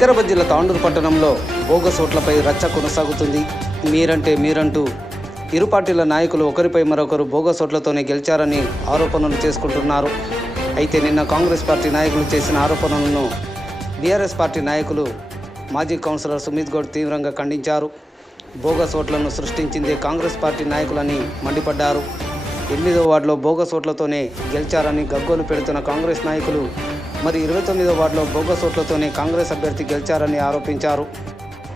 వికారాబాద్ జిల్లా తాండూరు పట్టణంలో బోగస్ ఓట్లపై రచ్చ కొనసాగుతుంది. మీరంటే మీరంటూ ఇరు పార్టీల నాయకులు ఒకరిపై మరొకరు బోగస్ ఓట్లతోనే గెలిచారని ఆరోపణలు చేసుకుంటున్నారు. అయితే నిన్న కాంగ్రెస్ పార్టీ నాయకులు చేసిన ఆరోపణలను బీఆర్ఎస్ పార్టీ నాయకులు మాజీ కౌన్సిలర్ సుమిత్ గౌడ్ తీవ్రంగా ఖండించారు. బోగస్ ఓట్లను సృష్టించిందే కాంగ్రెస్ పార్టీ నాయకులని మండిపడ్డారు. 8వ వార్డులో బోగస్ ఓట్లతోనే గెలిచారని గగ్గోలు పెడుతున్న కాంగ్రెస్ నాయకులు మరి 29వ వార్డులో బోగస్ ఓట్లతోనే కాంగ్రెస్ అభ్యర్థి గెలిచారని ఆరోపించారు.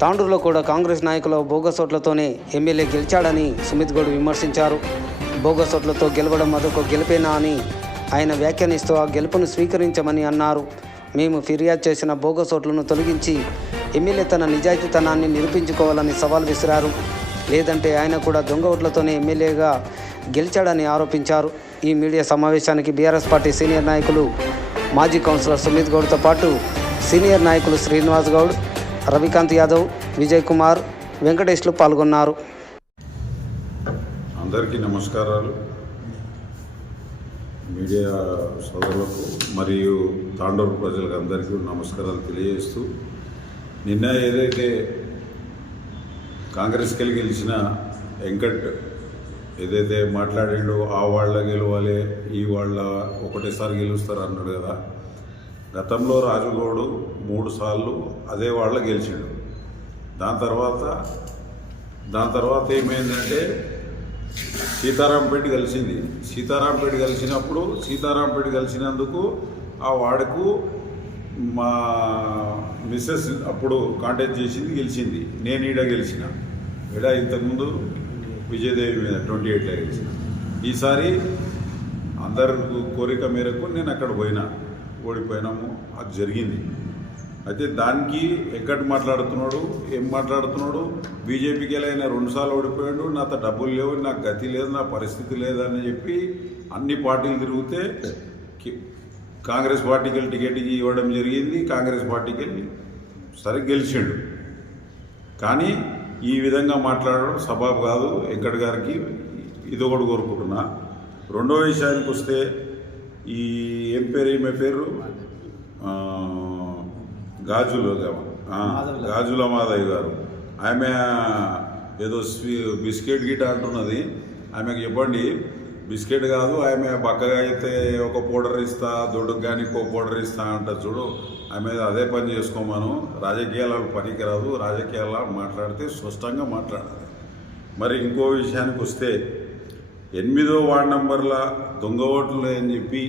తాండూరులో కూడా కాంగ్రెస్ నాయకుల బోగస్ ఓట్లతోనే ఎమ్మెల్యే గెలిచాడని సుమిత్ గౌడ్ విమర్శించారు. బోగస్ ఓట్లతో గెలవడం అదొక గెలిపేనా అని ఆయన వ్యాఖ్యానిస్తూ ఆ గెలుపును స్వీకరించమని అన్నారు. మేము ఫిర్యాదు చేసిన బోగస్ ఓట్లను తొలగించి ఎమ్మెల్యే తన నిజాయితీతనాన్ని నిరూపించుకోవాలని సవాల్ విసిరారు. లేదంటే ఆయన కూడా దొంగ ఓట్లతోనే ఎమ్మెల్యేగా గెలిచాడని ఆరోపించారు. ఈ మీడియా సమావేశానికి బీఆర్ఎస్ పార్టీ సీనియర్ నాయకులు మాజీ కౌన్సిలర్ సుమిత్ గౌడ్తో పాటు సీనియర్ నాయకులు శ్రీనివాస్ గౌడ్, రవికాంత్ యాదవ్, విజయ్ కుమార్, వెంకటేష్లు పాల్గొన్నారు. అందరికీ నమస్కారాలు. మీడియా సోదరులకు మరియు తాండూరు ప్రజలకు అందరికీ నమస్కారాలు తెలియజేస్తూ, నిన్న ఏదైతే కాంగ్రెస్కి గెలిచిన వెంకట్ ఏదైతే మాట్లాడిండో ఆ వాళ్ళ గెలవాలి, ఈ వాళ్ళ ఒకటేసారి గెలుస్తారు అన్నాడు కదా. గతంలో రాజుగౌడు 3 సార్లు అదే వాళ్ళ గెలిచాడు. దాని తర్వాత ఏమైందంటే సీతారాంపేట కలిసింది. సీతారాంపేట కలిసినందుకు ఆ వాడకు మా మిస్సెస్ అప్పుడు కాంటాక్ట్ చేసింది, గెలిచింది. నేను ఈడ గెలిచిన, ఇంతకుముందు విజయదేవి మీద 28లో గెలిచిన. ఈసారి అందరి కోరిక మేరకు నేను అక్కడ పోయినా, ఓడిపోయినాము, అది జరిగింది. అయితే దానికి వెంకట్ ఏం మాట్లాడుతున్నాడు, బీజేపీకి వెళ్ళైనా 2 సార్లు ఓడిపోయాడు, నాతో డబ్బులు లేవు, నాకు గతి లేదు, నా పరిస్థితి లేదని చెప్పి అన్ని పార్టీలు తిరిగితే కాంగ్రెస్ పార్టీకి వెళ్ళి టికెట్ ఇవ్వడం జరిగింది. కాంగ్రెస్ పార్టీకి వెళ్ళి సరే గెలిచాడు. కానీ ఈ విధంగా మాట్లాడడం సబబు కాదు. వెంకట్ గారికి ఇదొకటి కోరుకుంటున్నా. రెండో విషయానికి వస్తే, ఈ ఈమె పేరు గాజుల మాధవి గారు, ఆమె ఏదో బిస్కెట్ గిట్ అంటున్నది. ఆమెకు చెప్పండి, బిస్కెట్ కాదు, ఆమె బక్కగా అయితే ఒక పౌడర్ ఇస్తా, దొడ్డుకు కానీ ఇంకో పౌడర్ ఇస్తా అంట చూడు. ఆమె అదే పని చేసుకోమను. రాజకీయాలకు పనికిరాదు. రాజకీయాల్లో మాట్లాడితే స్పష్టంగా మాట్లాడాలి. మరి ఇంకో విషయానికి వస్తే, 8వ వార్డు నంబర్ల దొంగ ఓట్లు అని చెప్పి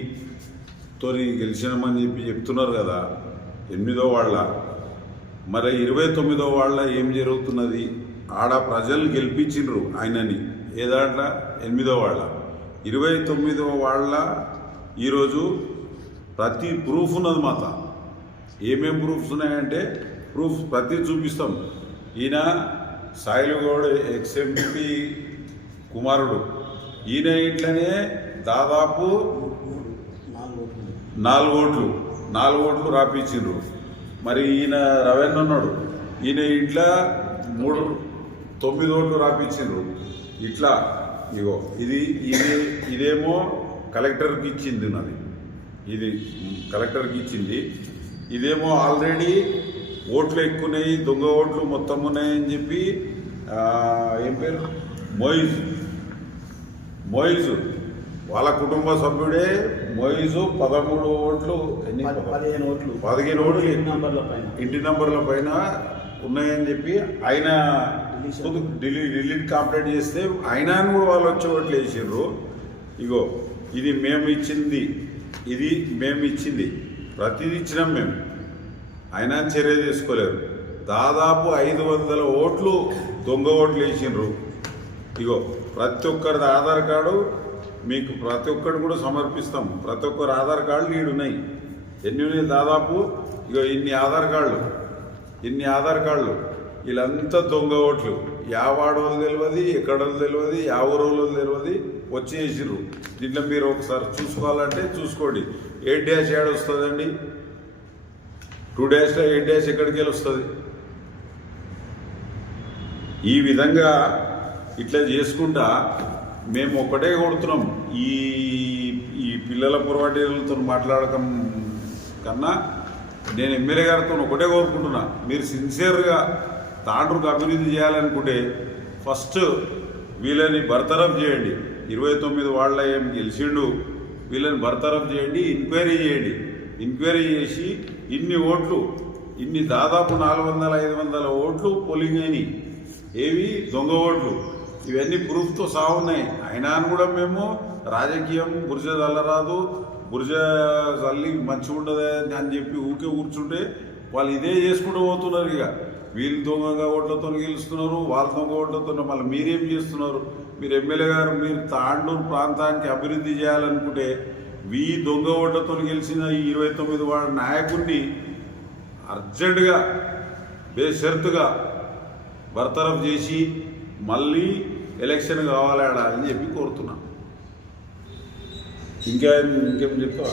తోని గెలిచినామని చెప్తున్నారు కదా 8వ వార్డుల. మరి 29వ వార్డుల ఏం జరుగుతున్నది? ఆడ ప్రజలు గెలిపించిండ్రు ఆయనని. ఏ దాంట్లో? 8వ వార్డుల. 29వ వార్డుల ఈరోజు ప్రతి ప్రూఫ్ ఉన్నది మాత. ఏమేం ప్రూఫ్స్ ఉన్నాయంటే ప్రతి చూపిస్తాం. ఈయన సాయిలుగౌడ్ ఎక్స్ఎంపీ కుమారుడు. ఈయన ఇంట్లోనే దాదాపు 4 ఓట్లు రాపించిండ్రు. మరి ఈయన రవీంద్ర ఉన్నాడు, ఈయన ఇంట్లో 9 ఓట్లు రాపించిండ్రు. ఇట్లా ఇగో ఇదేమో కలెక్టర్కి ఇచ్చింది ఉన్నది, ఇది కలెక్టర్కి ఇచ్చింది. ఇదేమో ఆల్రెడీ ఓట్లు ఎక్కున్నాయి, దొంగ ఓట్లు మొత్తం ఉన్నాయని చెప్పి ఏం పేరు మోయిజు వాళ్ళ కుటుంబ సభ్యుడే మోయిజు 13 ఓట్లు 15 ఓట్లు ఇంటి నంబర్ల పైన ఉన్నాయని చెప్పి ఆయన డిలీట్ కంప్లైంట్ చేస్తే ఆయన కూడా వాళ్ళు వచ్చి ఓట్లు వేసిండ్రు. ఇగో ఇది మేము ఇచ్చింది ప్రతిదీ ఇచ్చినాం మేము. ఆయన చర్య తీసుకోలేరు. దాదాపు 500 ఓట్లు దొంగ ఓట్లు వేసిండ్రు. ఇగో ప్రతి ఒక్కరిది ఆధార్ కార్డు మీకు ప్రతి ఒక్కరు కూడా సమర్పిస్తాం. ప్రతి ఒక్కరు ఆధార్ కార్డులు ఈడున్నాయి. ఎన్ని ఉన్నాయి? దాదాపు ఇగో ఇన్ని ఆధార్ కార్డులు వీళ్ళంతా దొంగ ఓట్లు. వాడోళ్ళు తెలియదు, ఎక్కడోళ్ళు తెలియదు, ఊరోళ్ళు తెలియదు, వచ్చి వేసిర్రు. దీంట్లో మీరు ఒకసారి చూసుకోవాలంటే చూసుకోండి. 8 డాష్ ఏడు వస్తుందండి, 2 డాష్లో 8 డాష్ ఎక్కడికి వెళ్ళి వస్తుంది? ఈ విధంగా ఇట్లా చేసుకుంటా మేము ఒకటే కొడుతున్నాం. ఈ పిల్లల పొరపాటులతో మాట్లాడకం కన్నా నేను ఎమ్మెల్యే గారితో ఒకటే కోరుకుంటున్నా, మీరు సిన్సియర్గా తాండ్రుకు అభివృద్ధి చేయాలనుకుంటే ఫస్ట్ వీళ్ళని బర్తరఫ్ చేయండి. 29 వాళ్ళ ఏం గెలిచిండు, వీళ్ళని బర్తరఫ్ చేయండి, ఎంక్వైరీ చేయండి. ఎంక్వైరీ చేసి ఇన్ని ఓట్లు, ఇన్ని దాదాపు 400-500 ఓట్లు పోలింగ్ అయినాయి, ఏవి దొంగ ఓట్లు, ఇవన్నీ ప్రూఫ్తో సాగున్నాయి. అయినా కూడా మేము రాజకీయం బుర్జ చల్లరాదు, బుర్జ చల్లి మంచిగా ఉండదు అని చెప్పి ఊకే కూర్చుంటే వాళ్ళు ఇదే చేసుకుంటూ పోతున్నారు. ఇక వీళ్ళు దొంగగా ఓట్లతో గెలుస్తున్నారు, వాళ్ళ దొంగ ఓట్లతో. మళ్ళీ మీరేం చేస్తున్నారు? మీరు ఎమ్మెల్యే గారు, మీరు తాండూరు ప్రాంతానికి అభివృద్ధి చేయాలనుకుంటే ఈ దొంగ ఓట్లతో గెలిచిన ఈ 29 వార్డు నాయకుడిని అర్జెంటుగా బేషరతుగా బర్తరఫ్ చేసి మళ్ళీ ఎలక్షన్ కావాలని చెప్పి కోరుతున్నా. ఇంకేం చెప్తా,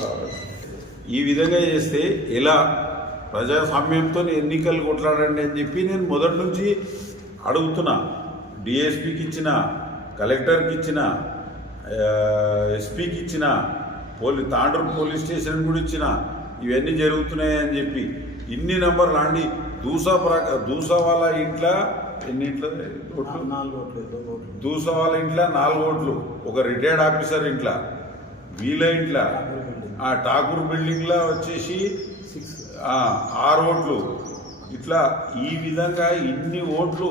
ఈ విధంగా చేస్తే ఎలా ప్రజాస్వామ్యంతో ఎన్నికలు కొట్లాడండి అని చెప్పి నేను మొదటి నుంచి అడుగుతున్నా. డిఎస్పీకి ఇచ్చిన, కలెక్టర్కి ఇచ్చిన, ఎస్పీకి ఇచ్చిన, తాండ్రూరు పోలీస్ స్టేషన్ కూడా ఇచ్చిన, ఇవన్నీ జరుగుతున్నాయి అని చెప్పి ఇన్ని నెంబర్లు అండి. దూసా వాళ్ళ ఇంట్లో ఎన్ని ఇంట్లో దూసా వాళ్ళ ఇంట్లో 4 ఓట్లు, ఒక రిటైర్డ్ ఆఫీసర్ ఇంట్లో, వీళ్ళ ఇంట్లో ఠాకూర్ బిల్డింగ్లో వచ్చేసి 6 ఓట్లు. ఇట్లా ఈ విధంగా ఇన్ని ఓట్లు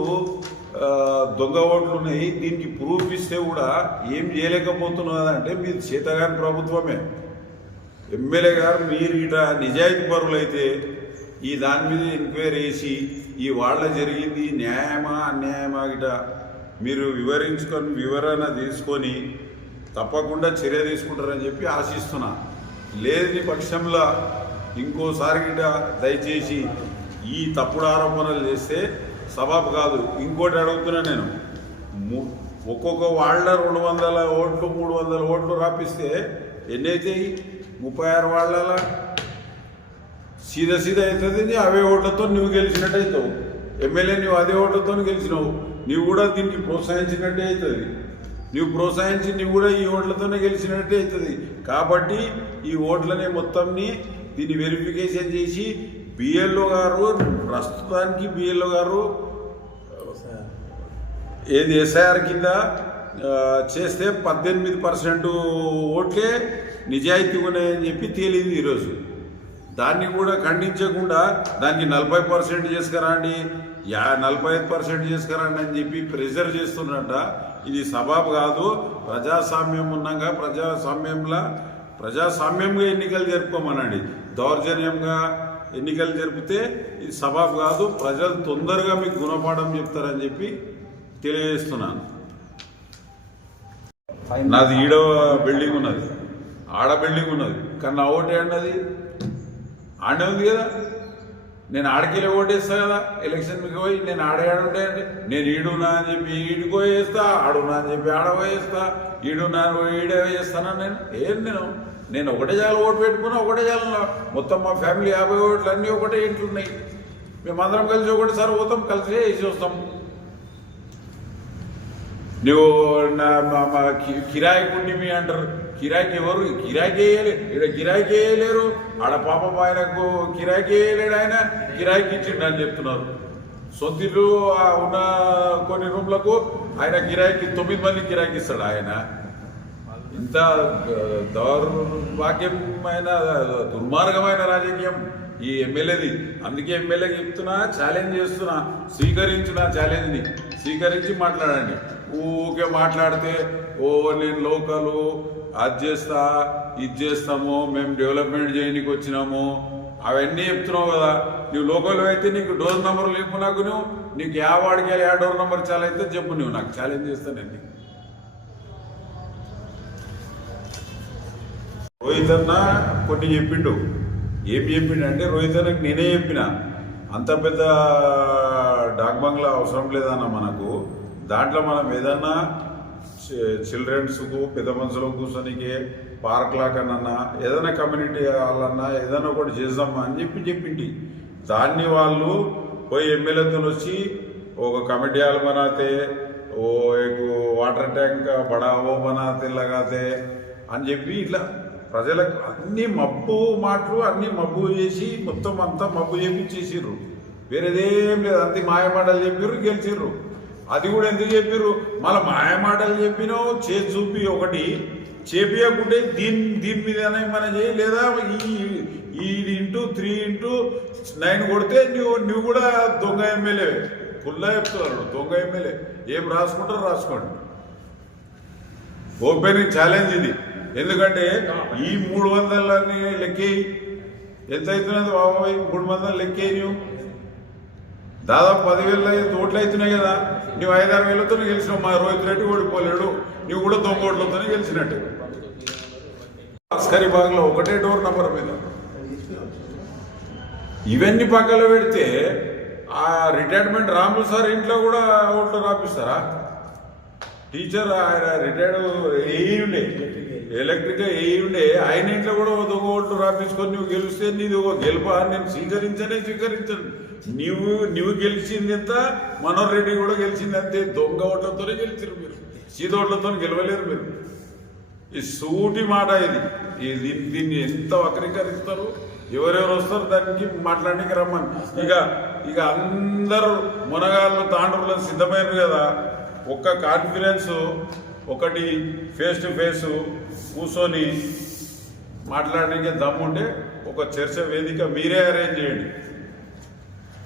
దొంగ ఓట్లు ఉన్నాయి. దీనికి ప్రూఫ్ ఇస్తే కూడా ఏం చేయలేకపోతున్నదంటే మీరు చేతగాని ప్రభుత్వమే. ఎమ్మెల్యే గారు మీరు ఇట నిజాయితీ పరులైతే ఈ దాని మీద ఎంక్వైరీ చేసి ఈ వాళ్ళ జరిగింది న్యాయమా అన్యాయమా గిట మీరు వివరణ తీసుకొని తప్పకుండా చర్య తీసుకుంటారని చెప్పి ఆశిస్తున్నా. లేని పక్షంలో ఇంకోసారి గిట దయచేసి ఈ తప్పుడు ఆరోపణలు చేస్తే సబబు కాదు. ఇంకోటి అడుగుతున్నా నేను, ఒక్కొక్క వాళ్ళ 200 ఓట్లు 300 ఓట్లు రాపిస్తే ఎన్ని అవుతాయి? 36 వాళ్ళ సీదా అవుతుంది. అవే ఓట్లతో నువ్వు గెలిచినట్టు అవుతావు. ఎమ్మెల్యే నువ్వు అదే ఓట్లతో గెలిచినావు, నువ్వు కూడా దీనికి ప్రోత్సహించినట్టే అవుతుంది. నువ్వు ప్రోత్సహించి నువ్వు కూడా ఈ ఓట్లతోనే గెలిచినట్టే అవుతుంది. కాబట్టి ఈ ఓట్లనే మొత్తంని దీన్ని వెరిఫికేషన్ చేసి బిఎల్ఓ గారు, ప్రస్తుతానికి బిఎల్ఓ గారు ఏది ఎస్ఐఆర్ కింద చేస్తే 18% ఓట్లే నిజాయితీ ఉన్నాయని చెప్పి తేలింది ఈరోజు. దాన్ని కూడా ఖండించకుండా దానికి 40% చేసుకురండి, 45% చేసుకురండి అని చెప్పి ప్రెజర్ చేస్తున్నట్ట. ఇది సబబు కాదు. ప్రజాస్వామ్యం ఉన్నాగా ప్రజాస్వామ్యంగా ఎన్నికలు జరుపుకోమనండి. దౌర్జన్యంగా ఎన్నికలు జరిపితే ఇది సబబు కాదు. ప్రజలు తొందరగా మీకు గుణపాఠం చెప్తారని చెప్పి తెలియజేస్తున్నాను. నాది ఈడో బిల్డింగ్ ఉన్నది, ఆడ బిల్డింగ్ ఉన్నది, కానీ నా ఓటే అన్నది ఆడే ఉంది కదా. నేను ఆడకెళ్ళి ఓటేస్తా కదా ఎలక్షన్కి పోయి. నేను ఆడేడుంటే నేను ఈడున్నా అని చెప్పి ఈడుకో వేస్తా, ఆడున్నా అని చెప్పి ఆడవేస్తా, ఈడున్నా ఈడే వేస్తానా? నేను ఒకటే జాల ఓటు పెట్టుకున్నా, ఒకటే జాల మొత్తం మా ఫ్యామిలీ 50 ఓట్లు అన్నీ ఒకటే ఇంట్లో ఉన్నాయి. మేమందరం కలిసి ఒకటిసారి పోతాం, కలిసి వేసి వస్తాం. నువ్వు మా కిరాయి కుండిమి అంటారు. కిరాయికి ఎవరు కిరాయికి వేయలే, ఇక్కడ కిరాయికి వేయలేరు. ఆడ పాపం ఆయనకు కిరాయికి వేయలేడు, ఆయన కిరాయికి ఇచ్చిండు అని చెప్తున్నారు. సొంతిల్లు ఉన్న కొన్ని రూమ్లకు ఆయన కిరాయికి 9 మంది కిరాయికి ఇస్తాడు ఆయన. ఇంత దౌర్భాగ్యమైన దుర్మార్గమైన రాజకీయం ఈ ఎమ్మెల్యేది. అందుకే ఎమ్మెల్యేకి చెప్తున్నా, ఛాలెంజ్ చేస్తున్నా, స్వీకరించిన ఛాలెంజ్ని స్వీకరించి మాట్లాడండి. ఊకే మాట్లాడితే నేను లోకలు అది చేస్తా ఇది చేస్తాము, మేము డెవలప్మెంట్ చేయడానికి వచ్చినాము అవన్నీ చెప్తున్నావు కదా. నువ్వు లోకల్ అయితే నీకు డోర్ నెంబర్ లేపు, నాకు నీకు యా వాడికి యా డోర్ నెంబర్ చాలా అయితే చెప్పు, నువ్వు నాకు ఛాలెంజ్ చేస్తానండి. రోహిత్ అన్న కొన్ని చెప్పిండు. ఏం చెప్పిండు అంటే, రోహిత్ అన్నకి నేనే చెప్పిన, అంత పెద్ద డాక్ బంగ్లా అవసరం లేదన్న మనకు. దాంట్లో మనం ఏదన్నా చిల్డ్రన్స్కు పెద్ద మనుషులకు కూర్చొనికి పార్క్ లాకన్నా ఏదైనా కమ్యూనిటీ హాలన్నా ఏదైనా ఒకటి చేద్దామా అని చెప్పింది. దాన్ని వాళ్ళు పోయి ఎమ్మెల్యేతో వచ్చి ఒక కమిటీ హాల్ बनाते, ఓ एक वाटर टैंक बड़ा वो बनाते लगाते అని చెప్పి ఇట్లా ప్రజలకు అన్ని మబ్బు మాటలు అన్ని మబ్బు చేసి మొత్తం అంతా మబ్బు చేపించేసిర్రు. వేరేదేం లేదు, అంతే మాయ మాటలు చెప్పిర్రు, గెలిచిర్రు. అది కూడా ఎందుకు చెప్పిర్రు, మళ్ళీ మాయ మాటలు చెప్పినావు చేసి చూపి ఒకటి చేపియకుంటే దీని మీదనే మన చేయి, లేదా ఈ 3x9 కొడితే నువ్వు కూడా దొంగ ఎమ్మెల్యే. ఫుల్లా చెప్తున్నారు దొంగ ఎమ్మెల్యే. ఏం రాసుకుంటారో రాసుకోండి. ఓపెన్ ఛాలెంజ్ ఇది. ఎందుకంటే ఈ 300 లెక్కేయి, ఎంత అవుతున్నది బాబాయ్? 300 లెక్కేయి. నువ్వు దాదాపు 10,000 ఓట్లు అవుతున్నాయి కదా. నువ్వు 5-6 వేలతోనే గెలిచినావు. మా రోహిత్ రెడ్డి ఓడిపోలేడు, నువ్వు కూడా దొంగ ఓట్లతోనే గెలిచినట్టు. అస్కరీ బాగ్లో ఒకటే డోర్ నంబర్ మీద ఇవన్నీ పక్కన పెడితే ఆ రిటైర్మెంట్ రాములు సార్ ఇంట్లో కూడా ఓట్లు రాపిస్తారా? టీచర్ ఆయన రిటైర్డ్ ఉండే ఎలక్ట్రిక్ ఉండే, ఆయన ఇంట్లో కూడా ఒక ఓట్లు రాపించుకొని నువ్వు గెలిస్తే నీది ఒక గెలుపా? నేను స్వీకరించను. నువ్వు గెలిచింది ఎంత, మనోహర్ రెడ్డి కూడా గెలిచింది అంతే. దొంగ ఓట్లతోనే గెలిచారు మీరు, సీదోట్లతో గెలవలేరు మీరు. ఈ సూటి మాట ఇది. దీన్ని ఎంత వక్రీకరిస్తారు, ఎవరెవరు వస్తారు దానికి మాట్లాడడానికి రమ్మని. ఇక అందరూ మునగాళ్ళు తాండ్రులను సిద్ధమైనరు కదా. ఒక్క కాన్ఫిడెన్స్, ఒకటి ఫేస్ టు ఫేస్ కూర్చొని మాట్లాడడానికి దమ్ముంటే ఒక చర్చ వేదిక మీరే అరేంజ్ చేయండి,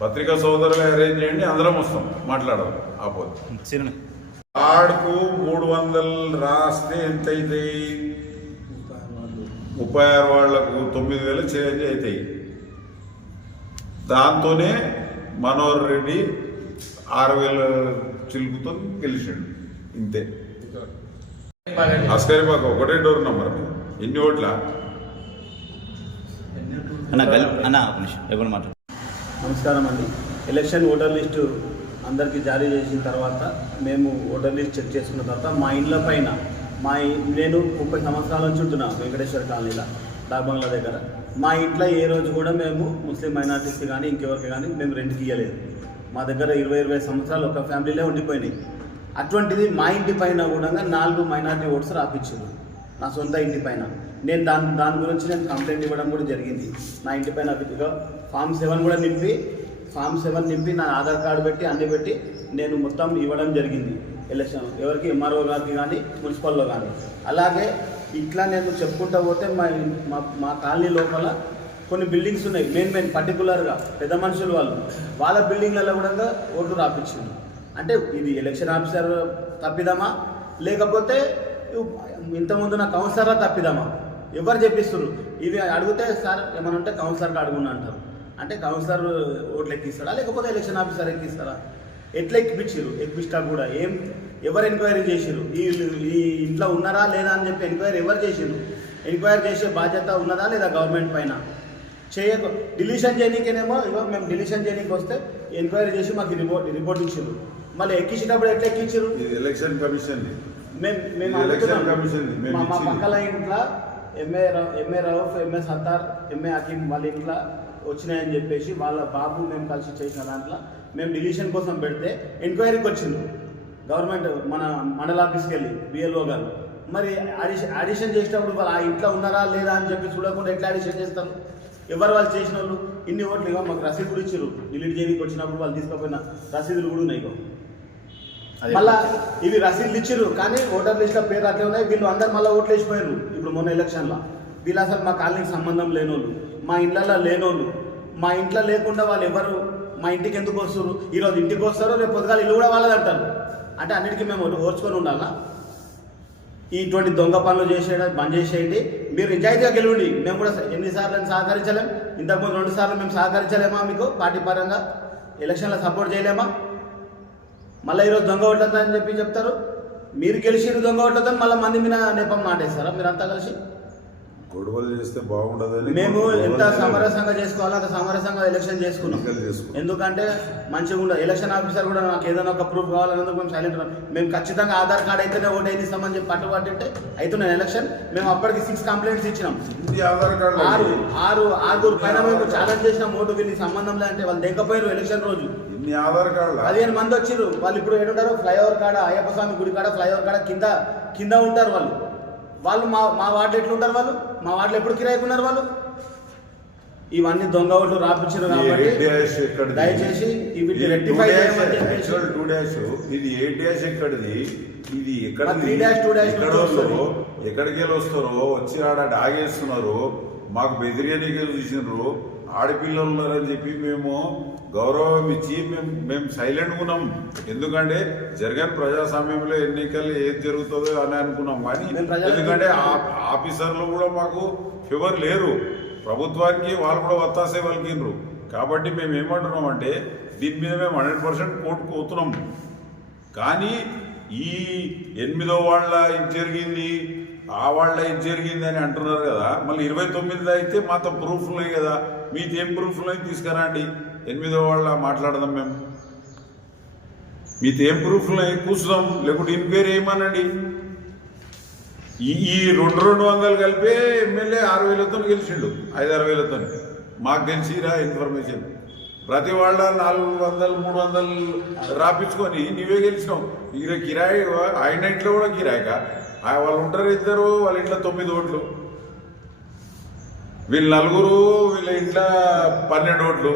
పత్రికా సోదరులే అరేంజ్ చేయండి, అందరం వస్తాం మాట్లాడాలి. ఆపోతే ఆడుకు 300 రాస్తే ఎంత అవుతాయి? 36 వాళ్లకు 9,000 చేంజ్ అవుతాయి. దాంతోనే మనోహర్ రెడ్డి 6,000 చిలుకుతో గెలిచాడు. ఇంతే. అస్కరీ బాగా ఒకటే డోర్ నంబర్ మీద ఎన్ని ఓట్ల? నమస్కారం అండి. ఎలక్షన్ ఓటర్ లిస్టు అందరికీ జారీ చేసిన తర్వాత మేము ఓటర్ లిస్ట్ చెక్ చేసుకున్న తర్వాత మా ఇండ్ల పైన నేను 30 సంవత్సరాల నుంచి ఉంటున్నా వెంకటేశ్వర కాలనీలో డాబంగ్లా దగ్గర. మా ఇంట్లో ఏ రోజు కూడా మేము ముస్లిం మైనార్టీస్ కానీ ఇంకెవరికి కానీ మేము రెంట్కి ఇవ్వలేదు. మా దగ్గర 20 సంవత్సరాలు ఒక ఫ్యామిలీలో ఉండిపోయినాయి. అటువంటిది మా ఇంటి పైన కూడా 4 మైనార్టీ ఓట్స్ రాపించారు నా సొంత ఇంటి పైన. నేను దాని గురించి నేను కంప్లైంట్ ఇవ్వడం కూడా జరిగింది. నా ఇంటి పైన ఫామ్ 7 నింపి నా ఆధార్ కార్డు పెట్టి అన్ని పెట్టి నేను మొత్తం ఇవ్వడం జరిగింది ఎలక్షన్. ఎవరికి ఎంఆర్ఓ గారికి కానీ మున్సిపల్లో కానీ. అలాగే ఇట్లా నేను చెప్పుకుంటూ పోతే మా కాలనీ లోపల కొన్ని బిల్డింగ్స్ ఉన్నాయి. మెయిన్ పర్టికులర్గా పెద్ద మనుషులు వాళ్ళ బిల్డింగ్లలో కూడా ఓట్లు రాపించింది. అంటే ఇది ఎలక్షన్ ఆఫీసర్ తప్పిదమా, లేకపోతే ఇంతకుముందు నా కౌన్సిలర్గా తప్పిదమా? ఎవరు చెప్పిస్తారు? ఇవి అడిగితే సార్ ఏమైనా ఉంటే కౌన్సిలర్గా అడుగుని అంటారు. అంటే కౌన్సిలర్ ఓట్లు ఎక్కిస్తాడా, లేకపోతే ఎలక్షన్ ఆఫీసర్ ఎక్కిస్తారా? ఎట్లా ఎక్కిపిస్తా కూడా ఎవరు ఎంక్వైరీ చేసిరు? ఈ ఇంట్లో ఉన్నారా లేదా అని చెప్పి ఎంక్వైరీ ఎవరు చేసిరు? ఎంక్వైరీ చేసే బాధ్యత ఉన్నదా లేదా గవర్నమెంట్ పైన? డిలీషన్ చేయనీకేనేమో మేము డిలీషన్ చేయనీకి వస్తే ఎంక్వైరీ చేసి మాకు రిపోర్ట్ ఇచ్చారు. మళ్ళీ ఎక్కించేటప్పుడు ఎట్లా ఎక్కించారు? ఎలక్షన్ కమిషన్ మేము మా పక్కల ఇంట్లో MA Rauf, MA Sattar, MA Hakim వాళ్ళ ఇంట్లో వచ్చినాయని చెప్పేసి వాళ్ళ బాబు మేము కలిసి చేసిన దాంట్లో మేము డిలీషన్ కోసం పెడితే ఎంక్వైరీకి వచ్చింది గవర్నమెంట్ మన మండల ఆఫీస్కి వెళ్ళి బిఎల్ఓ గారు. మరి ఆడిషన్ చేసేటప్పుడు వాళ్ళు ఆ ఇంట్లో ఉన్నారా లేదా అని చెప్పి చూడకుండా ఎట్లా ఆడిషన్ చేస్తారు? ఎవరు వాళ్ళు చేసిన వాళ్ళు? ఇన్ని ఓట్లు ఇవ్వ మాకు రసీదు కూడా ఇచ్చారు. డిలీట్ చేయడానికి వచ్చినప్పుడు వాళ్ళు తీసుకుపోయిన రసీదులు కూడా ఉన్నాయి. మళ్ళా ఇవి రసీదులు ఇచ్చారు కానీ ఓటర్ లిస్ట్లో పేరు అట్లే ఉన్నాయి. వీళ్ళు అందరు మళ్ళీ ఓట్లు వేసిపోయారు ఇప్పుడు మొన్న ఎలక్షన్లో. వీళ్ళు అసలు మా కాలనీకి సంబంధం లేనోళ్ళు, మా ఇళ్ళల్లో లేనోళ్ళు. మా ఇంట్లో లేకుండా వాళ్ళు ఎవరు మా ఇంటికి ఎందుకు వస్తారు? ఈరోజు ఇంటికి వస్తారో రేపు పొద్దుగాలు ఇల్లు కూడా వాళ్ళది అంటారు. అంటే అన్నిటికీ మేము ఓర్చుకొని ఉండాలా? ఇటువంటి దొంగ పనులు చేసేయడం బంద్ చేసేయండి. మీరు నిజాయితీగా గెలవండి. మేము కూడా ఎన్నిసార్లు సహకరించలేం? ఇంతకుముందు 2 సార్లు మేము సహకరించలేమా? మీకు పార్టీ పరంగా ఎలక్షన్లో సపోర్ట్ చేయలేమా? మళ్ళీ ఈరోజు దొంగ ఓట్లతో అని చెప్పి చెప్తారు. మీరు గెలిచి దొంగ ఓట్లతో మళ్ళీ మంది మీద నెపం మాటేస్తారా మీరంతా కలిసి? గొడవలు చేస్తే బాగుండదని మేము ఎంత సమరసంగా చేసుకోవాలో అంత సమరసంగా ఎలక్షన్ చేసుకున్నాం. ఎందుకంటే మంచిగా ఉండదు. ఎలక్షన్ ఆఫీసర్ కూడా నాకు ఏదైనా ఒక ప్రూఫ్ కావాలన్నందుకు మేము సైలెంట్ ఉన్నాం. మేము ఖచ్చితంగా ఆధార్ కార్డు అయితేనే ఓటు అయితే ఇస్తామని చెప్పి పట్టుబట్టింటే అవుతున్నాయి ఎలక్షన్. మేము అప్పటికి 6 కంప్లైంట్స్ ఇచ్చినాం. ఆధార్ కార్డు 6 పైన మేము ఛాలెంజ్ చేసినాం. ఓటు వీళ్ళకి సంబంధం లేదంటే వాళ్ళు దిగపోయారు ఎలక్షన్ రోజు. ఆధార్ కార్డు 15 మంది వచ్చిర్రు. వాళ్ళు ఇప్పుడు ఏడుంటారు? ఫ్లైఓవర్ కాడ, అయ్యప్ప స్వామి గుడి కాడ, ఫ్లైఓవర్ కాడ కింద ఉంటారు వాళ్ళు. వాళ్ళు మా వార్డులో ఎట్లుంటారు, వాళ్ళు మా వార్డులో ఎప్పుడు కిరాయికున్నారు వాళ్ళు? ఇవన్నీ దొంగ ఓట్లు రాపించారు కాబట్టి దయచేసి వీటిని రెక్టిఫై చేయమని చెప్పేసి. 2 ఇది 8 ఎక్కడిది, ఇది ఎక్కడ 3-2 ఎక్కడికి వెళ్ళి వస్తారో వచ్చి ఆడ డాగేస్తున్నారు, మాకు బెదిరియనికి చూసినారు, ఆడపిల్లలు ఉన్నారని చెప్పి మేము గౌరవం ఇచ్చి మేము సైలెంట్గా ఉన్నాం. ఎందుకంటే జరగని ప్రజాస్వామ్యంలో ఎన్నికలు ఏది జరుగుతుందో అని అనుకున్నాం. కానీ ఎందుకంటే ఆఫీసర్లు కూడా మాకు ఫేవర్ లేరు, ప్రభుత్వానికి వాళ్ళు కూడా వత్తాసే వాళ్ళకిండ్రు. కాబట్టి మేము ఏమంటున్నాం అంటే దీని మీద మేము 100% కోర్టుకు పోతున్నాం. కానీ ఈ 8వ వాళ్ళ ఇది జరిగింది, ఆ వాళ్ళ ఇది జరిగింది అని అంటున్నారు కదా, మళ్ళీ 29 అయితే మాతో ప్రూఫ్లు ఉన్నాయి కదా, మీతో ఏం ప్రూఫ్లు ఉన్నాయి తీసుకురండి, 8వ వాళ్ళ మాట్లాడదాం మేము. మీతో ఏం ప్రూఫ్లు ఉన్నాయి కూర్చుదాం, లేకుంటే ఇన్క్వైరీ ఏమనండి. ఈ 200 కలిపే ఎమ్మెల్యే 6,000తో గెలిచిండు, 5-6 వేలతో. మాకు గెలిచిరా ఇన్ఫర్మేషన్, ప్రతి వాళ్ళ 400-300 రాపించుకొని నీవే గెలిచినావు. ఇక కిరాయి ఆయన ఇంట్లో కూడా కిరాయిగా వాళ్ళు ఉంటారు, ఇద్దరు వాళ్ళ ఇంట్లో 9 ఓట్లు, వీళ్ళు 4, వీళ్ళ ఇంట్లో 12 ఓట్లు.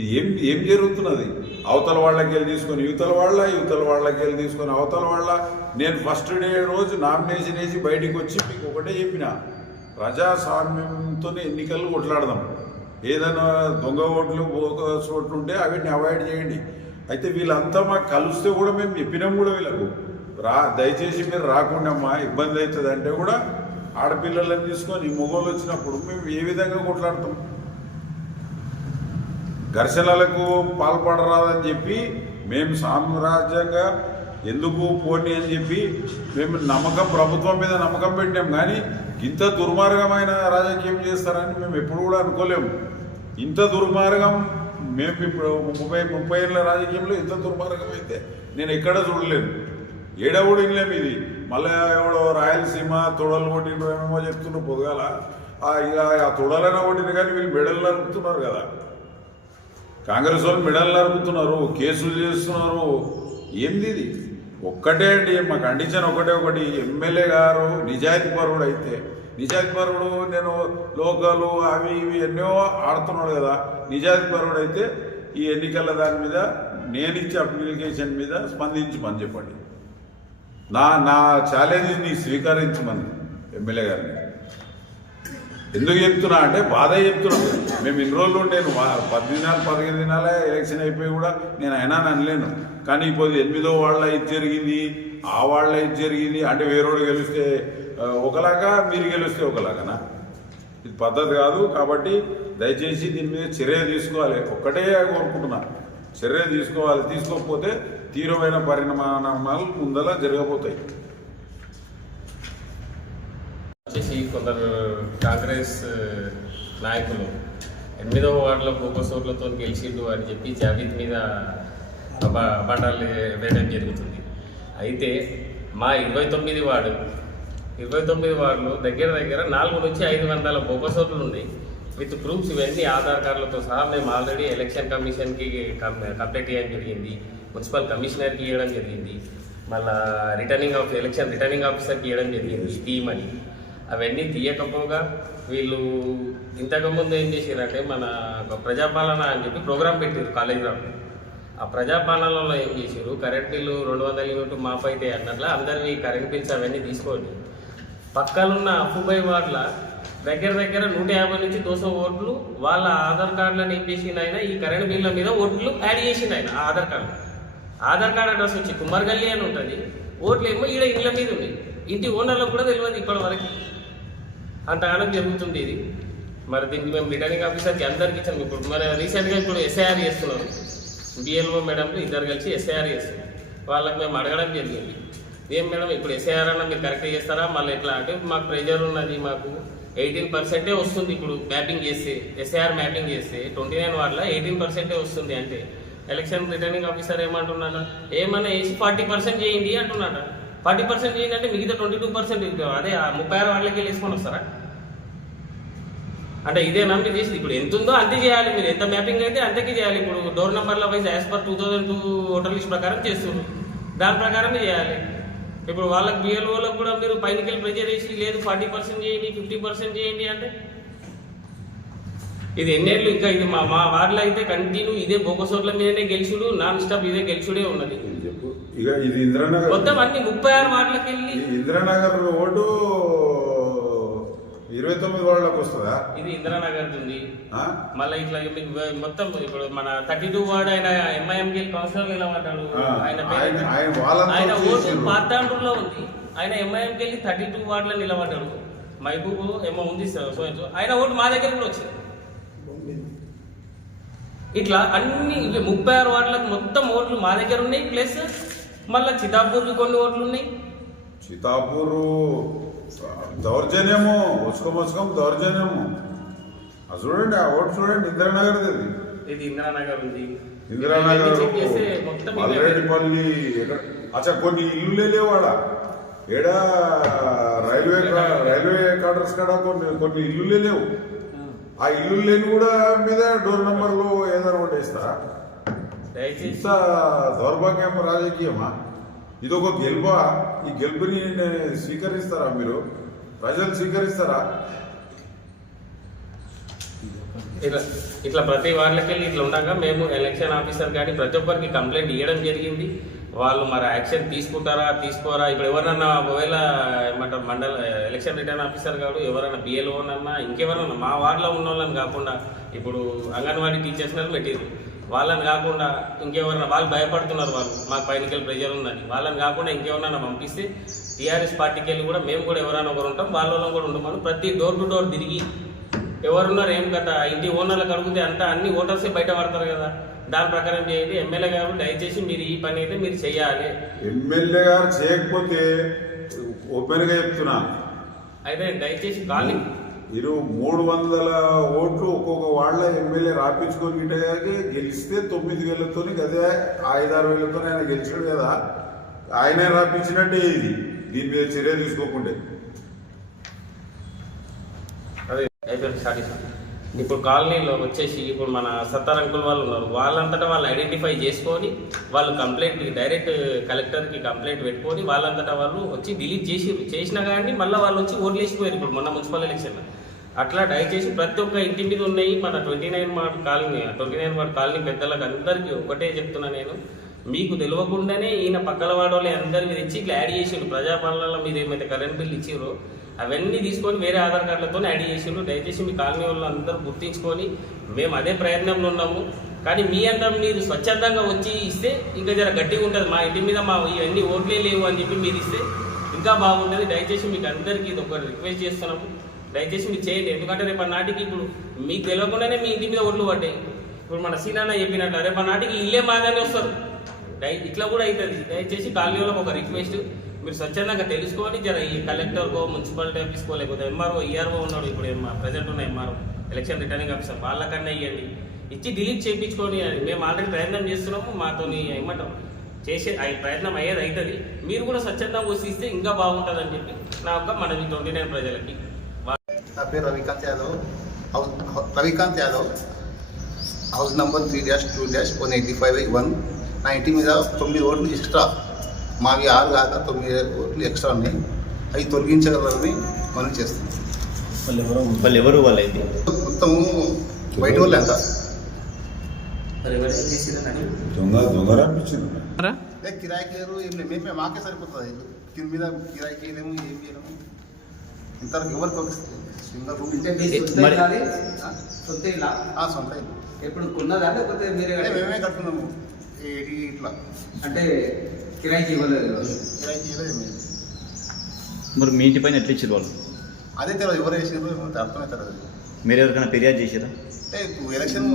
ఇది ఏం జరుగుతున్నది? అవతల వాళ్ళకి వెళ్ళి తీసుకొని యువతల వాళ్ళకి వెళ్ళి తీసుకొని అవతల వాళ్ళ. నేను ఫస్ట్ డే రోజు నామినేషన్ వేసి బయటికి వచ్చి మీకు ఒకటే చెప్పిన, ప్రజాస్వామ్యంతో ఎన్నికలు కొట్లాడదాం, ఏదైనా దొంగ ఓట్లు బోగస్ ఓట్లు ఉంటే వీటిని అవాయిడ్ చేయండి. అయితే వీళ్ళంతా మాకు కలిస్తే కూడా మేము చెప్పినాం కూడా వీళ్ళకు, దయచేసి మీరు రాకుండా ఇబ్బంది అవుతుంది అంటే కూడా ఆడపిల్లలను తీసుకొని మొగోళ్ళు వచ్చినప్పుడు మేము ఏ విధంగా కొట్లాడతాం? ఘర్షణలకు పాల్పడరాదని చెప్పి మేము సామ్రాజ్యంగా ఎందుకు పోనీ అని చెప్పి మేము ప్రభుత్వం మీద నమ్మకం పెట్టాం. కానీ ఇంత దుర్మార్గమైన రాజకీయం చేస్తారని మేము ఎప్పుడు కూడా అనుకోలేము. ఇంత దుర్మార్గం మేము ఇప్పుడు 30 ఏళ్ళ రాజకీయంలో ఇంత దుర్మార్గం అయితే నేను ఎక్కడ చూడలేను, ఏడవుడు ఇల్లేము. ఇది మళ్ళీ ఎవడో రాయలసీమ తొడలు కొట్టిన ఏమేమో చెప్తున్నారు పొద్దుగాల. ఇక ఆ తొడలైనా కొట్టిన కానీ వీళ్ళు మెడలు నరుకుతున్నారు కదా, కాంగ్రెస్ వాళ్ళు మెడలు నరుకుతున్నారు, కేసులు చేస్తున్నారు. ఏంది ఇది? ఒక్కటే అండి మా కండిషన్ ఒకటి, ఎమ్మెల్యే గారు నిజాయితీపరుడు అయితే, నిజాయితీపరుడు నేను లోకలు అవి ఇవి ఎన్నో ఆడుతున్నాడు కదా, నిజాయితీపరుడు అయితే ఈ ఎన్నికల దాని మీద నేను ఇచ్చే అప్లికేషన్ మీద స్పందించమని చెప్పండి. నా ఛాలెంజ్ ని స్వీకరించమని ఎమ్మెల్యే గారిని. ఎందుకు చెప్తున్నా అంటే బాధ చెప్తున్నాను. మేము ఇన్ని రోజులు నేను 10 దినాలు 15 దినాలే ఎలక్షన్ అయిపోయి కూడా నేను అయినా అనలేను. కానీ ఇప్పుడు 8వ వాళ్ళ ఇది జరిగింది, ఆ వాళ్ళ ఇది జరిగింది అంటే వేరేవాడు గెలిస్తే ఒకలాగా మీరు గెలిస్తే ఒకలాగానా? ఇది పద్ధతి కాదు. కాబట్టి దయచేసి దీని మీద చర్య తీసుకోవాలి, ఒక్కటే కోరుకుంటున్నా, చర్య తీసుకోవాలి. తీసుకోకపోతే తీవ్రమైన పరిణామాలు ముందర జరగబోతాయి. వచ్చేసి కొందరు కాంగ్రెస్ నాయకులు 8వ వార్డులో బోగస్ ఓట్లతో గెలిచిండు అని చెప్పి జాబిత్ మీద అబద్ధాలు వేయడం జరుగుతుంది. అయితే మా 29 వార్డులో దగ్గర 400 నుంచి 500 బోగస్ ఓట్లు ఉన్నాయి విత్ ప్రూఫ్స్. ఇవన్నీ ఆధార్ కార్డులతో సహా మేము ఆల్రెడీ ఎలక్షన్ కమిషన్కి కంప్లైంట్ చేయడం జరిగింది, మున్సిపల్ కమిషనర్కి ఇవ్వడం జరిగింది, మళ్ళీ ఎలక్షన్ రిటర్నింగ్ ఆఫీసర్కి ఇవ్వడం జరిగింది తీయమని. అవన్నీ తీయకపోగా వీళ్ళు ఇంతకుముందు ఏం చేశారంటే మన ప్రజాపాలన అని చెప్పి ప్రోగ్రాం పెట్టారు కాలేజ్ గ్రౌండ్. ఆ ప్రజాపాలనలో ఏం చేశారు, కరెంట్ బిల్లు 200 యూనిట్లు మాఫ్ అయితే అన్నట్ల అందరివి కరెంట్ బిల్స్ అవన్నీ తీసుకొని పక్కనున్న అప్పుబై వార్డుల దగ్గర 150 నుంచి 200 ఓట్లు వాళ్ళ ఆధార్ కార్డులను ఏం చేసిండు ఆయన, ఈ కరెంట్ బిల్ల మీద ఓట్లు యాడ్ చేసిండు ఆయన. ఆధార్ కార్డు అడ్రస్ వచ్చి కుమార్గల్లి అని ఉంటుంది, ఓట్లు ఏమో ఈడ ఇళ్ళ మీద ఉంది, ఇంటి ఓనర్లకు కూడా తెలియదు ఇప్పటి వరకు. అంతగానం జరుగుతుంది ఇది. మరి దీనికి మేము రిటర్నింగ్ ఆఫీసర్కి అందరికి ఇచ్చాము. ఇప్పుడు మన రీసెంట్గా ఇప్పుడు ఎస్ఐఆర్ చేస్తున్నారు, బిఎల్ఓ మేడంలు ఇద్దరు కలిసి ఎస్ఐఆర్ చేస్తున్నారు. వాళ్ళకి మేము అడగడం జరిగింది, ఏం మేడం ఇప్పుడు ఎస్ఐఆర్ అన్న మీరు కరెక్ట్ చేస్తారా మళ్ళీ ఎట్లా అంటే, మాకు ప్రెజర్ ఉన్నది, మాకు 18% వస్తుంది. ఇప్పుడు మ్యాపింగ్ చేస్తే ఎస్ఐఆర్ మ్యాపింగ్ చేస్తే 29 వార్డుల 18% వస్తుంది. అంటే ఎలక్షన్ రిటర్నింగ్ ఆఫీసర్ ఏమంటున్నాడు, ఏమన్నా వేసి 40% చేయండి అంటున్నాడు. 40% చేయండి అంటే మిగతా 22% అదే 36 వార్డులకి వేసుకొని వస్తారా? అంటే ఇదే నమ్మి చేసి ఇప్పుడు ఎంత ఉందో అంతే చేయాలి. మీరు ఎంత మ్యాపింగ్ అయితే అంతకే చేయాలి. ఇప్పుడు డోర్ నెంబర్ల wise as per 2002 voter list ప్రకారం చేస్తున్నారు, దాని ప్రకారమే చేయాలి. ఇప్పుడు వాళ్ళకి బిఎల్ఓలకు కూడా మీరు పైనకి వెళ్ళి ప్రెజర్ వేసి లేదు 40% చేయండి 50% చేయండి అంటే ఇది ఎన్నేళ్ళు ఇంకా ఇది మా వార్డులో అయితే కంటిన్యూ ఇదే బోకసోట్ల మీదనే గెలుచుడు నాన్ స్టాప్ ఇదే గెలుచుడే ఉన్నది. చెప్పు ఇక ఇది ఇందిరానగర్ మొత్తం అన్ని 36 వార్డులకు వెళ్ళి ఇందిరానగర్ ఓటు 29 వార్డులకు వస్తుందా? ఇది ఇందిరానగర్ ఉంది. మళ్ళీ ఇట్లా మొత్తం ఇప్పుడు మన 32 వార్డు ఆయన ఎంఐఎంకి కౌన్సిలర్ నిలబడ్డాడు. ఆయన ఓటు పాతాండ్రులో ఉంది. ఆయన ఎంఐఎంకి వెళ్ళి 32 వార్డులో నిలబడ్డాడు. మహబూబ్ ఏమో ఉంది సో ఆయన ఓటు మా దగ్గర కూడా వచ్చింది. ఇట్లా అన్ని 36 వార్డులకు మొత్తం ఓట్లు మా దగ్గర ఉన్నాయి. ప్లస్ మళ్ళీ చితాపూర్కి కొన్ని ఓట్లు ఉన్నాయి. చితాపూరు దౌర్జన్యము ముసుకం దౌర్జన్యము అది చూడండి. ఆ ఓటు చూడండి. ఇందిరానగర్ ఇది ఇందిరానగర్ ఉంది. ఇందిరానగర్ మల్రెడ్డిపల్లి అచ్చా కొన్ని ఇల్లులే లేవాడ ఏడా రైల్వే క్వార్టర్స్ కాడ కొన్ని ఇల్లులే లేవు. ఆ ఇల్లు లేని కూడా మీద డోర్ నంబర్లు ఏదైనా ఒకటి వేస్తారా? ఇంత దౌర్భాగ్యం రాజకీయమా? ఇది ఒక గెలుపా? ఈ గెలుపుని స్వీకరిస్తారా మీరు? ప్రజలు స్వీకరిస్తారా? ఇట్లా ప్రతి వార్డులకి వెళ్ళి ఇట్లా ఉండగా మేము ఎలక్షన్ ఆఫీసర్ కానీ ప్రతి ఒక్కరికి కంప్లైంట్ ఇవ్వడం జరిగింది. వాళ్ళు మరి యాక్షన్ తీసుకుంటారా తీసుకోరా? ఇప్పుడు ఎవరన్నా ఒకవేళ ఏమంటారు మండల ఎలక్షన్ రిటర్న్ ఆఫీసర్ కాదు ఎవరైనా బిఎల్ఓనన్నా ఇంకెవరన్నా మా వార్డులో ఉన్న వాళ్ళని కాకుండా ఇప్పుడు అంగన్వాడీ టీచర్స్ పెట్టారు. వాళ్ళని కాకుండా ఇంకెవరన్నా వాళ్ళు భయపడుతున్నారు. వాళ్ళు మాకు పైనకెళ్ళి ప్రెజర్ ఉందని వాళ్ళని కాకుండా ఇంకెవరన్నా పంపిస్తే టీఆర్ఎస్ పార్టీకి వెళ్ళి కూడా మేము కూడా ఎవరైనా ఒకరు ఉంటాం వాళ్ళలో కూడా ఉండమని ప్రతి డోర్ టు డోర్ తిరిగి ఎవరున్నారు ఏం కదా ఇంటి ఓనర్లకు అడిగితే అంతా అన్ని ఓటర్సే బయట పడతారు కదా. దాని ప్రకారం చేయండి. ఎమ్మెల్యే గారు దయచేసి మీరు ఈ పని అయితే మీరు చెయ్యాలి. ఎమ్మెల్యే గారు చేయకపోతే ఓపెన్ గా చెప్తున్నా అయితే దయచేసి కాలనీ 300 ఓట్లు ఒక్కొక్క వాళ్ళ ఎమ్మెల్యే రాపించుకొని గిట్టగాకి గెలిస్తే 9,000తో అదే 5-6 వేలతో ఆయన గెలిచాడు కదా. ఆయనే రాపించినట్టే ఇది. దీని మీద చర్య తీసుకోకుంటే అదే అయిపోయింది సాటిస్ఫై. ఇప్పుడు కాలనీలో వచ్చేసి ఇప్పుడు మన సత్తార్ అంకుల్ వాళ్ళు ఉన్నారు. వాళ్ళంతటా వాళ్ళు ఐడెంటిఫై చేసుకొని వాళ్ళు కంప్లైంట్ డైరెక్ట్ కలెక్టర్కి కంప్లైంట్ పెట్టుకొని వాళ్ళంతటా వాళ్ళు వచ్చి డిలీట్ చేసినా కానీ మళ్ళీ వాళ్ళు వచ్చి ఓట్లు వేసిపోయారు. ఇప్పుడు మొన్న మున్సిపల్ ఎలక్షన్ అట్లా దయచేసి ప్రతి ఒక్క ఇంటి మీద ఉన్నాయి. మన 29 వార్డు కాలనీ పెద్దలకు అందరికీ ఒకటే చెప్తున్నా నేను, మీకు తెలియకుండానే ఈయన పక్కల వాడోళ్ళే అందరి మీద ఇచ్చి ఇట్లా యాడ్ చేసిండు. ప్రజాపాలనలో మీరు ఏమైతే కరెంట్ బిల్ ఇచ్చిరో అవన్నీ తీసుకొని వేరే ఆధార్ కార్డులతో యాడ్ చేసిండు. దయచేసి మీ కాలనీ వాళ్ళు అందరూ గుర్తించుకొని మేము అదే ప్రయత్నంలో ఉన్నాము. కానీ మీ అందరం మీరు స్వచ్ఛందంగా వచ్చి ఇస్తే ఇంకా జర గట్టిగా ఉంటుంది. మా ఇంటి మీద మా ఇవన్నీ ఓట్లే లేవు అని చెప్పి మీరు ఇస్తే ఇంకా బాగుంటుంది. దయచేసి మీకు అందరికీ ఇది ఒక రిక్వెస్ట్ చేస్తున్నాము. దయచేసి మీరు చేయండి. ఎందుకంటే రేపు నాటికి ఇప్పుడు మీకు తెలియకుండానే మీ ఇంటి మీద ఓట్లు పడ్డాయి. ఇప్పుడు మన సీనాన్న చెప్పినట్టు రేపు నాటికి ఇల్లే మాగానే వస్తారు. ఇట్లా కూడా అవుతుంది. దయచేసి కాలనీలో ఒక రిక్వెస్ట్, మీరు స్వచ్ఛందంగా తెలుసుకొని జర ఈ కలెక్టర్కో మున్సిపాలిటీ ఆఫీస్కో లేకపోతే ఎంఆర్ఓ ఈఆర్ఓ ఉన్నాడు ఇప్పుడు ప్రజెంట్ ఉన్న ఎంఆర్ఓ ఎలక్షన్ రిటర్నింగ్ ఆఫీసర్ వాళ్ళకన్నా ఇవ్వండి. ఇచ్చి డిలీట్ చేయించుకొని మేము ఆల్రెడీ ప్రయత్నం చేస్తున్నాము. మాతో ఏమంటాం చేసే ప్రయత్నం అయ్యేది అవుతుంది. మీరు కూడా స్వచ్ఛందంగా వచ్చి ఇస్తే ఇంకా బాగుంటుందని చెప్పి నా యొక్క మన 29 ప్రజలకి. నా పేరు రవికాంత్ యాదవ్, హౌస్ నంబర్ 3-2-185-1. నా ఇంటి మీద 9 ఓట్లు ఎక్స్ట్రా, మావి 6 కాక 9 ఓట్లు ఎక్స్ట్రా ఉన్నాయి. అవి తొలగించగలరని మనం చేస్తాం. వాళ్ళు ఎవరు వాళ్ళైంది మొత్తము బయట వాళ్ళు ఎంత కిరాయికి లేరు ఏం లేదు. మేమే మాకే సరిపోతుంది. కింద మీద కిరాయికి లేము ఏం చేయలేము. ఇంతవరకు ఎవరికి సింగల్ రూమ్ సొంత ఎప్పుడు కొన్నదా లేకపోతే మేమే కట్టుకున్నాము. ఇట్లా అంటే కిరాయికి ఇవ్వలేదు. కిరాయికి ఇవ్వలేదు. మరి మీ ఇంటి పైన ఎట్లా ఇచ్చారు వాళ్ళు? అదే తెలియదు ఎవరు వేసారు అర్థమే తెలియదు. మీరు ఎవరికైనా ఫిర్యాదు చేసారా? అంటే ఎలక్షన్